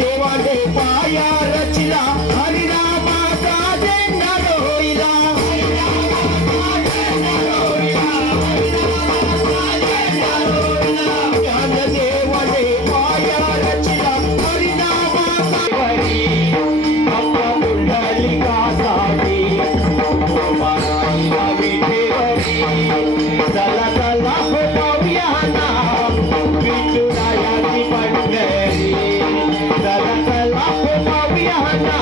देवाने पाया रचला हरिनामाचा झेंडा रोहिला ज्ञानदेवाने पाया रचला हरिनामाचा हरी आपल्या पुंडलिकासाठी चला चला हो पाऊया ना विठुरायाची पंढरी चला चला हो पाऊया ना